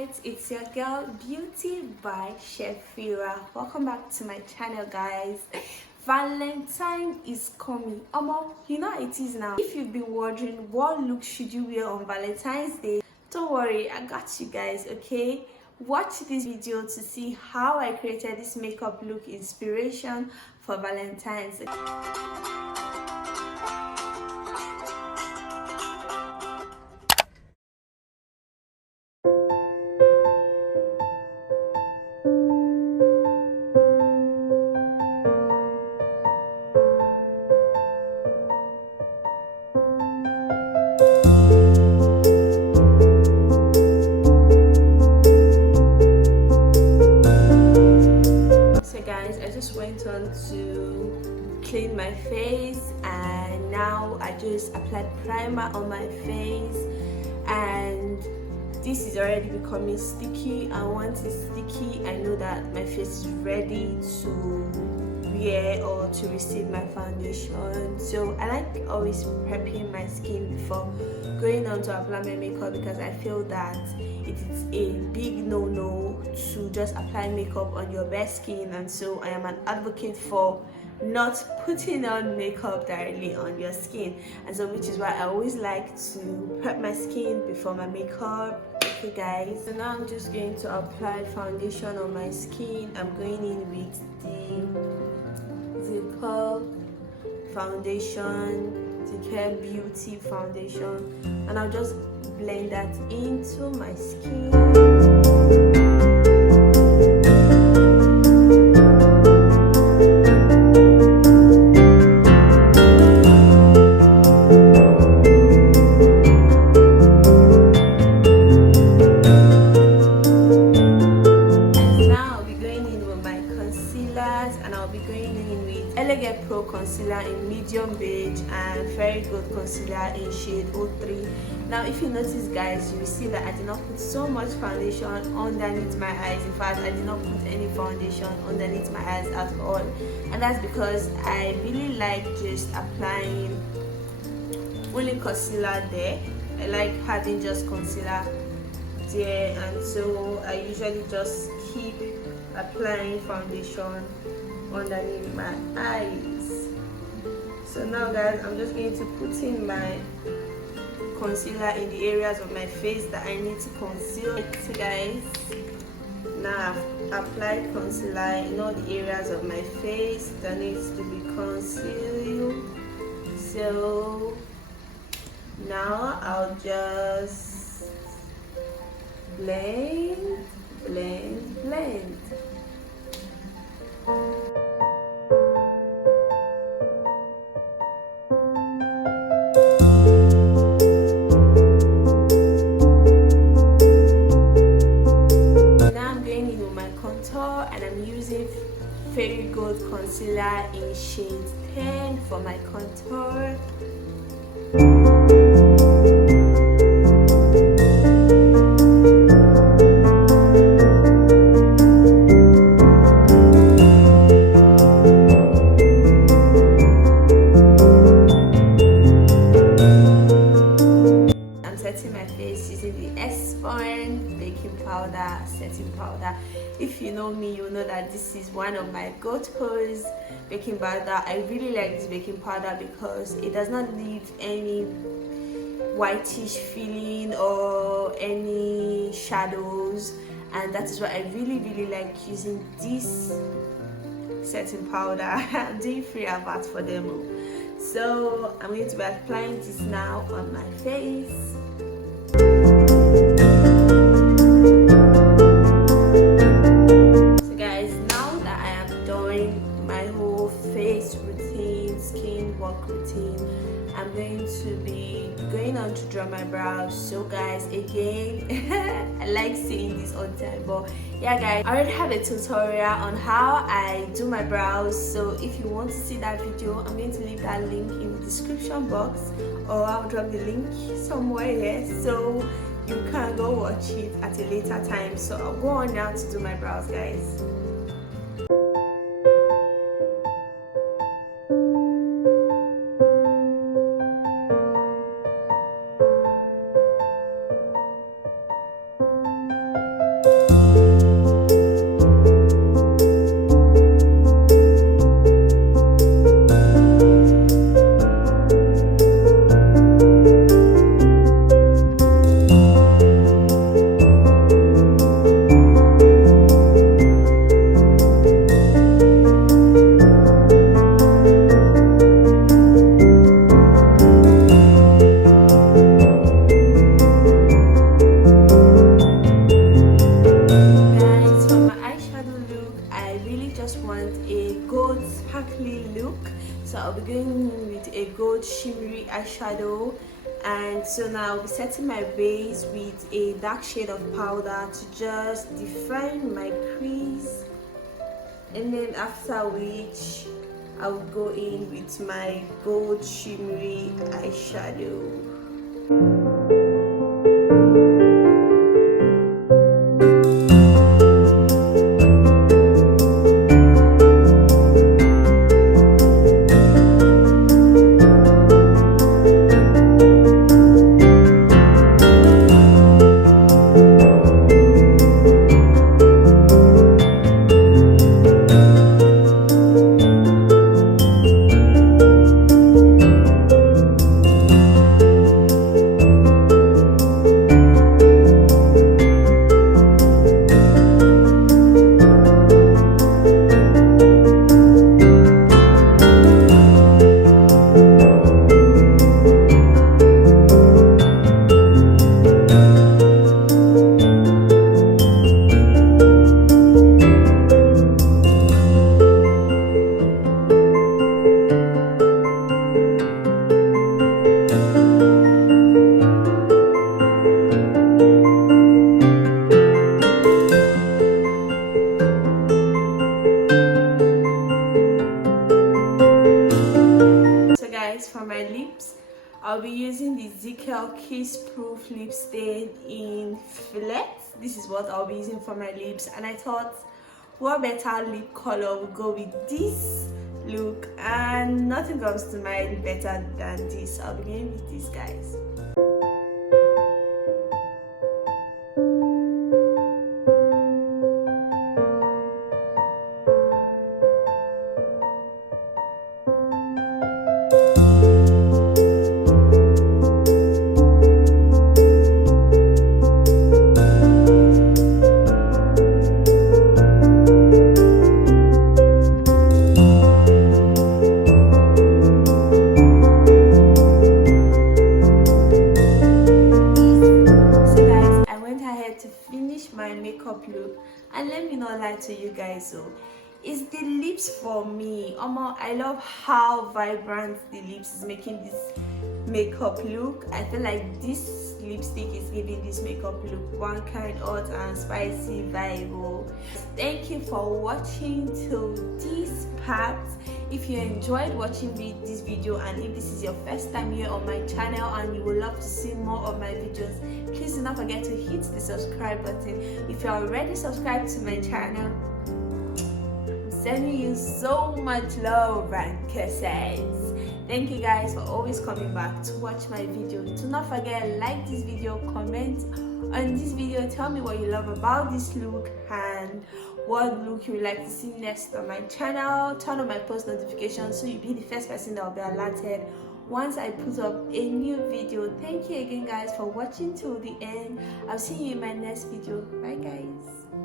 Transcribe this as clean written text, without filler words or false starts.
Alright, it's your girl Beauty by Shefira. Welcome back to my channel, guys. Valentine is coming. You know how it is now. If you've been wondering what look should you wear on Valentine's Day, don't worry, I got you guys, okay? Watch this video to see how I created this makeup look inspiration for Valentine's Day. Went on to clean my face, and now I just applied primer on my face, and this is already becoming sticky, and once it's sticky I know that my face is ready to wear or to receive my foundation. So I like always prepping my skin before going on to apply my makeup, because I feel that it is a big no-no to just apply makeup on your bare skin, and so I am an advocate for not putting on makeup directly on your skin, and so which is why I always like to prep my skin before my makeup. Okay guys, so now I'm just going to apply foundation on my skin. I'm going in with the Pearl foundation, the Care Beauty foundation, and I'll just blend that into my skin. Pro concealer in medium beige and very good concealer in shade 03. Now if you notice guys, you will see that I did not put so much foundation underneath my eyes. In fact, I did not put any foundation underneath my eyes at all, and that's because I really like just applying only concealer there. I like having just concealer there, and so I usually just keep applying foundation underneath my eyes. So now guys, I'm just going to put in my concealer in the areas of my face that I need to conceal. So guys, now I've applied concealer in all the areas of my face that needs to be concealed. So now I'll just blend. Very good concealer in shade 10 for my contour. I'm setting my face using the S-Fun baking powder setting powder. If you know me, you know that this is one of my go-tos baking powder. I really like this baking powder because it does not leave any whitish feeling or any shadows, and that is why I really like using this setting powder. I'm doing free advert for demo, so I'm going to be applying this now on my face. Routine, I'm going to be going on to draw my brows. So guys, again, I like saying this all the time, but yeah guys, I already have a tutorial on how I do my brows, so if you want to see that video, I'm going to leave that link in the description box, or I'll drop the link somewhere here so you can go watch it at a later time. So I'll go on now to do my brows, guys. eyeshadow, and so now I'll be setting my base with a dark shade of powder to just define my crease, and then after which I will go in with my gold shimmery eyeshadow. For my lips, I'll be using the ZKL Kiss Proof Lip Stain in Fillet. This is what I'll be using for my lips, and I thought what better lip color would go with this look, and nothing comes to mind better than this. I'll be going with this, guys. My makeup look, and let me not lie to you guys, so it's the lips for me. I love how vibrant the lips is making this makeup look. I feel like this lipstick is giving this makeup look one kind hot and spicy vibe. Thank you for watching till this part. If you enjoyed watching this video, and if this is your first time here on my channel and you would love to see more of my videos, please do not forget to hit the subscribe button. If you're already subscribed to my channel, I'm sending you so much love and kisses. Thank you guys for always coming back to watch my video. Do not forget, like this video, comment on this video, tell me what you love about this look and what look you would like to see next on my channel. Turn on my post notifications so you'll be the first person that will be alerted once I put up a new video. Thank you again, guys, for watching till the end. I'll see you in my next video. Bye, guys.